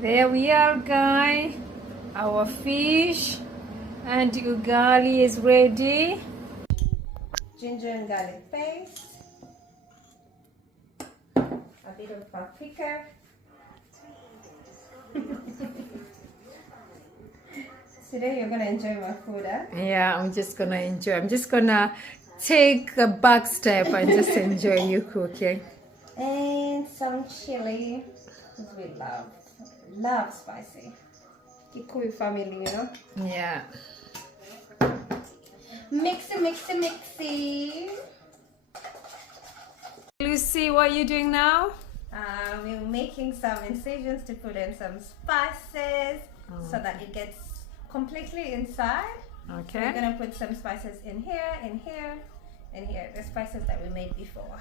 There we are, guys. Our fish and ugali is ready. Ginger and garlic paste. A bit of paprika. Today you're gonna enjoy my food, huh? Yeah, I'm just gonna enjoy. I'm just gonna take a back step and just enjoy you cooking. And some chili, because we love spicy. Kikuyu family, you know? Yeah. Mixy. Lucy, what are you doing now? We're making some incisions to put in some spices so that it gets completely inside. Okay. So we're gonna put some spices in here, and here. The spices that we made before.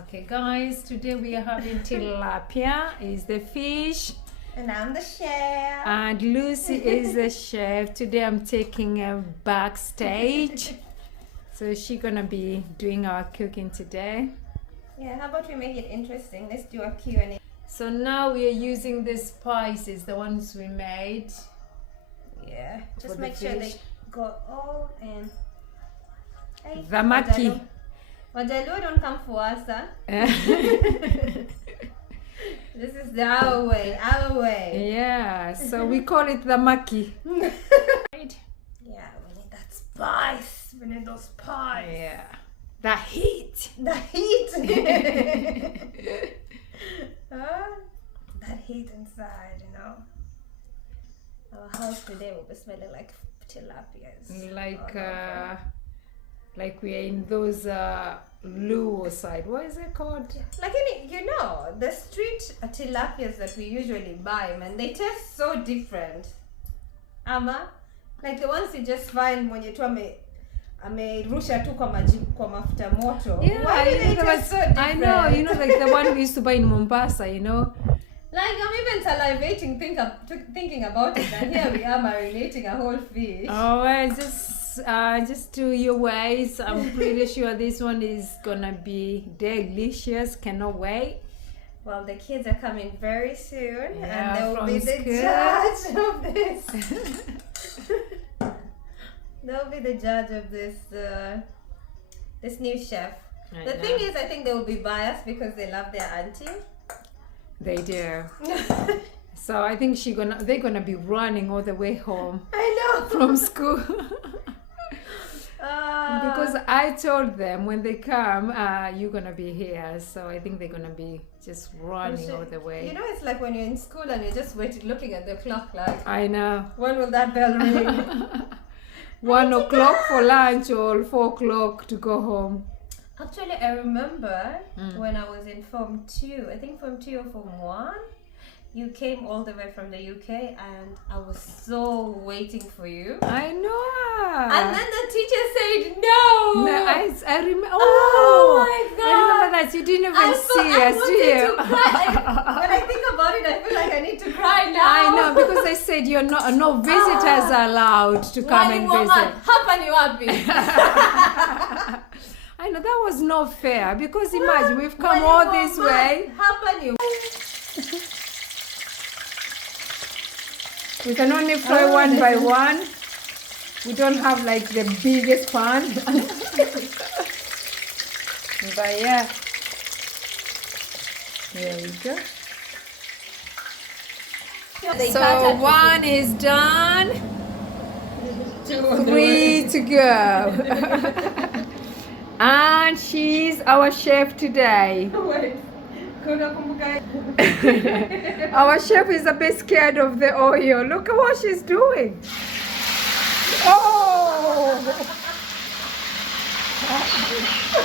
Okay, guys. Today we are having tilapia. Is the fish. And I'm the chef. And Lucy is the chef. Today I'm taking a backstage. So she's gonna be doing our cooking today. Yeah, how about we make it interesting? Let's do a Q&A. So now we are using the spices, the ones we made. Yeah, just make sure they go all in. Hey, Dhamaki. Wajaluo don't come for us, huh? This is our way. Yeah, so we call it dhamaki. Right? Yeah, we need that spice. We need those spice. Yeah. The heat. That heat inside, you know. Our house today will be smelling like tilapias. Like we are in those Luo side. What is it called? Like the street tilapias that we usually buy, man, they taste so different. Like the ones you just find when you amerusha tu kwa mafuta moto. Yeah, why do they taste so different? I know, like the one we used to buy in Mombasa, Like I'm even salivating thinking about it, and here we are marinating a whole fish. Oh, well, just do your ways. I'm pretty sure this one is gonna be delicious. Cannot wait. Well, the kids are coming very soon, and they will be the judge of this. They'll be the judge of this this new chef. The thing is, I think they will be biased because they love their auntie. They do. So I think they're gonna be running all the way home. I know. From school. Because I told them when they come, you're gonna be here. So I think they're gonna be just running all the way. It's like when you're in school and you're just looking at the clock, like, I know. When will that bell ring? 1 o'clock for lunch or 4 o'clock to go home. Actually, I remember when I was in Form 2, I think Form 2 or Form 1, you came all the way from the UK and I was so waiting for you. I know. And then the teacher said no. I remember. Oh my God. I remember that. You didn't even see us, did you? When I think about it, I feel like I need to cry now. I know, because they said no visitors are allowed to come and visit. I know, that was not fair, because imagine we've come all this way. We can only fry one by one. We don't have like the biggest pan. But yeah. There we go. So one is done. 3 to go. And she's our chef today. Our chef is a bit scared of the oil. Look at what she's doing. Oh!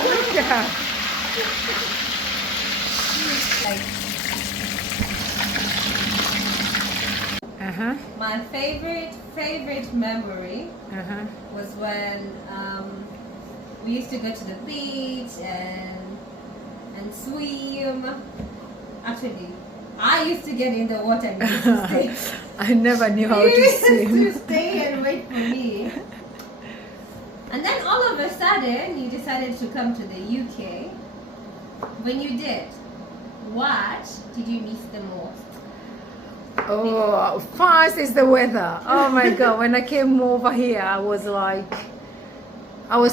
Look at her. My favorite memory was when we used to go to the beach and swim. Actually, I used to get in the water and used to stay. I never knew how to swim. You used to stay and wait for me. And then all of a sudden, you decided to come to the UK. When you did, what did you miss the most? Oh, fast is the weather. Oh my God. When I came over here, I was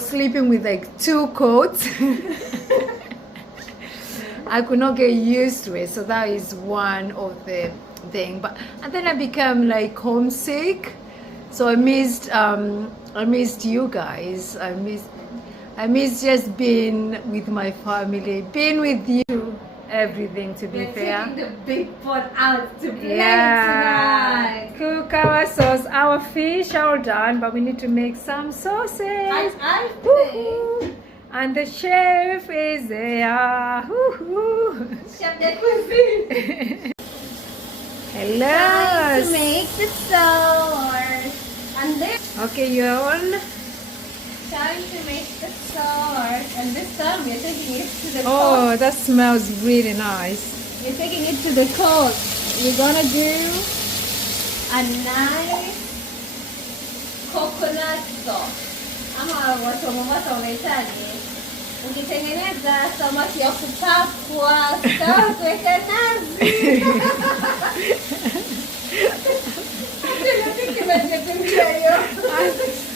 sleeping with like 2 coats. I could not get used to it. So that is one of the thing. And then I became like homesick. So I missed you guys. I missed just being with my family, being with you. Everything, to be fair. Taking the big pot out to play tonight. Cook our sauce. Our fish are done, but we need to make some sauces. I think. And the chef is there. Chef de cuisine. Hello. Time to make the sauce. And this. Okay, you're on. Time to make the sauce, and this time we're taking it to the Oh, that smells really nice. We're taking it to the coast. We're gonna do a nice coconut sauce. Ama watu momoto wameitaje? Ukitengeneza samaki ya kupakwa, kuweka nazi.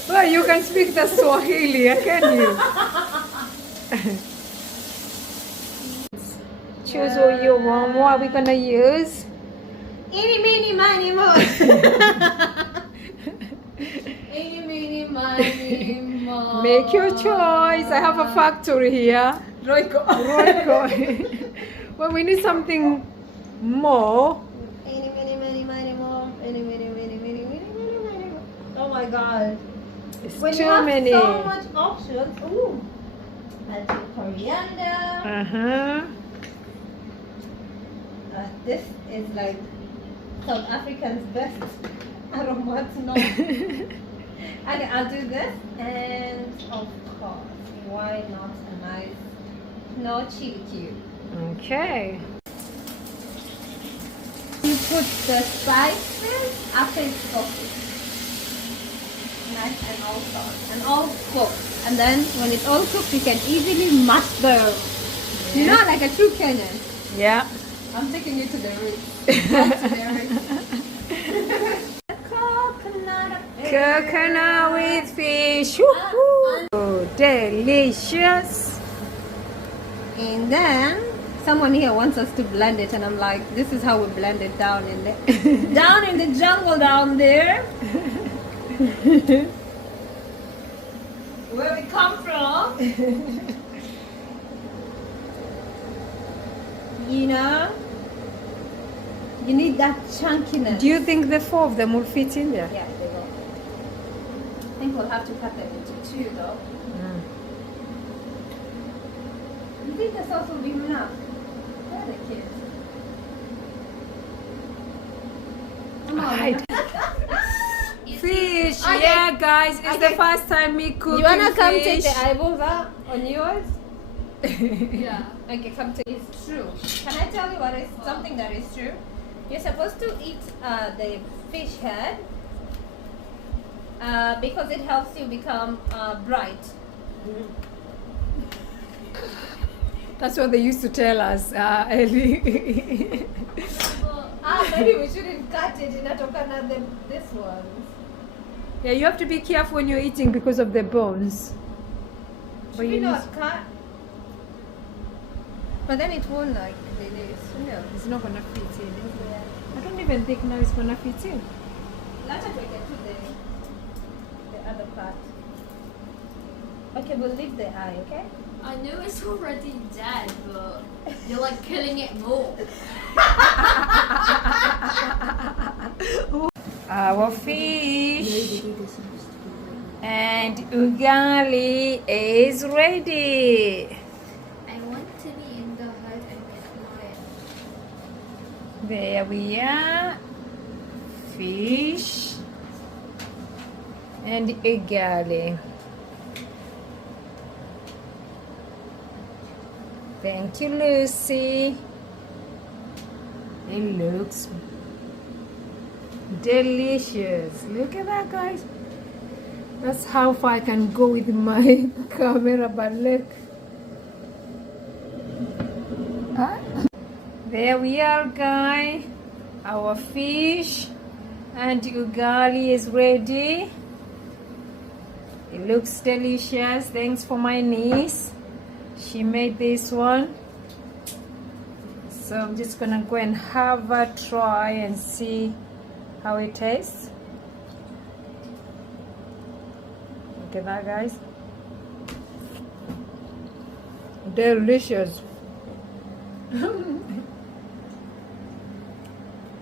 Well, you can speak the Swahili, can you? Choose what you want. What are we gonna use? Eeny, meeny, miny, moe. Eeny, meeny, miny, moe. Make your choice. I have a factory here. Royco. Well, we need something more. Eeny, meeny, miny, miny, moe. Eeny, meeny, miny, miny, miny, miny, miny, moe. Oh my God. It's When too you have many. so much options. Ooh. I'll do coriander. This is like South African's best aroma. No. Okay, I'll do this, and of course, why not a nice no chili cube? Okay. You put the spices after it's cooked. Nice and all sauce and all cooked. And then when it's all cooked, you can easily mash them. You know, like a true Kenyan. Yeah. I'm taking you to the roots. Coconut with fish. Oh, delicious. And then someone here wants us to blend it, and I'm like, this is how we blend it down in the down in the jungle down there. Where we come from. You know, you need that chunkiness. Do you think the 4 of them will fit in there? Yeah, they will. I think we'll have to cut them into 2 though. You think the sauce will be enough? Where are the kids? Come on. Right. Fish, Okay. yeah, guys, it's the Okay. first time me cooking. You wanna come fish. take the eyeballs out on yours? Yeah. Okay, come to. It's true. Can I tell you what is something that is true? You're supposed to eat the fish head because it helps you become bright. That's what they used to tell us, Ellie. Maybe we shouldn't cut it. Inatokana this one. Yeah, you have to be careful when you're eating because of the bones. Should we not cut? But then it won't like this. No. It's not gonna fit in, is it? I don't even think now it's gonna fit in. Let's get to the other part. Okay, we'll leave the eye, okay? I know it's already dead, but you're like killing it more. Our fish and ugali is ready. I want to be in the hut and get quiet. There we are. Fish and ugali. Thank you, Lucy. It looks delicious. Look at that, guys. That's how far I can go with my camera, but look. There we are, guys. Our fish and ugali is ready. It looks delicious. Thanks for my niece. She made this one. So I'm just gonna go and have a try and see how it tastes. Look at that, guys. Delicious.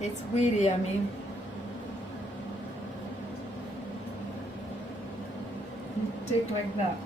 It's really yummy. Take like that.